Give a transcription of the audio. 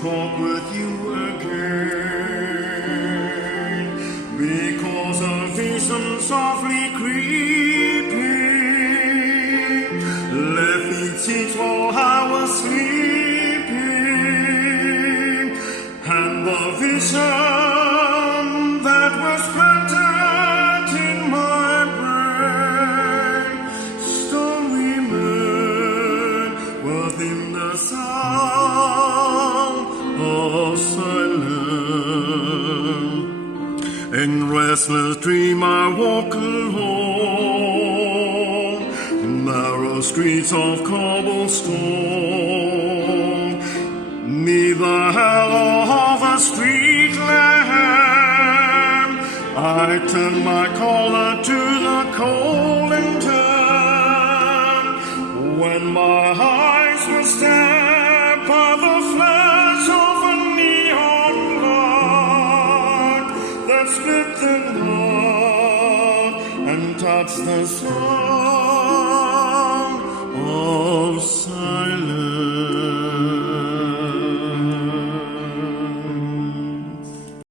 talk with you again, because a vision softly creeping left me teach while I was sleeping, and the vision that was planted in my brain still remained within the sound of silence. In restless dream I walk along narrow streets of cobblestone, neath the halo of a street lamp. I turn my collar to the cold and turn, when my eyes were stabbed by the flash of a neon light that split the night and touched the sun.